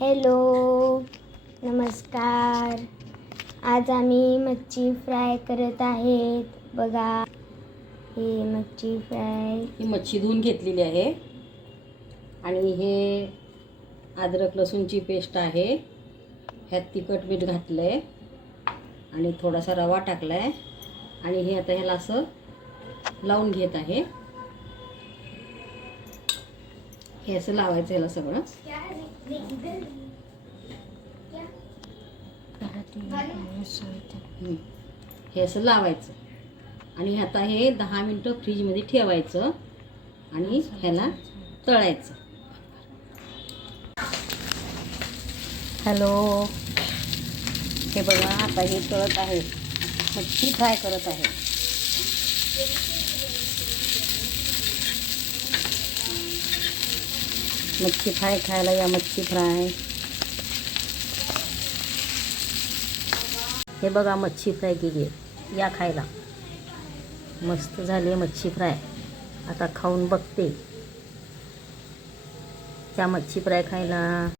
Hello नमस्कार. आज आम्ही मच्छी फ्राय करत आहेत. बघा हे मच्छी फ्राय. ही मच्छी धुवून घेतलेली आहे. आणि हे अद्रक लसूणची पेस्ट आहे. ह्यात तिखट मीठ घातलं आहे आणि थोडासा रवा टाकला आहे आणि हे आता ह्याला असं लावून घेत आहे. हे असं लावायचं ह्याला सगळं. हे असं लावायचं. आणि आता हे दहा मिनटं फ्रीजमध्ये ठेवायचं आणि ह्याला तळायचं. हॅलो. हे बघा आता हे तळत आहे. मच्छी फ्राय करत आहे. मच्छी फ्राय खायला या मच्छी फ्राय. हे बघा मच्छी फ्राय केली आहे. या खायला. मस्त झाली मच्छी फ्राय. आता खाऊन बघते. त्या मच्छी फ्राय खायला.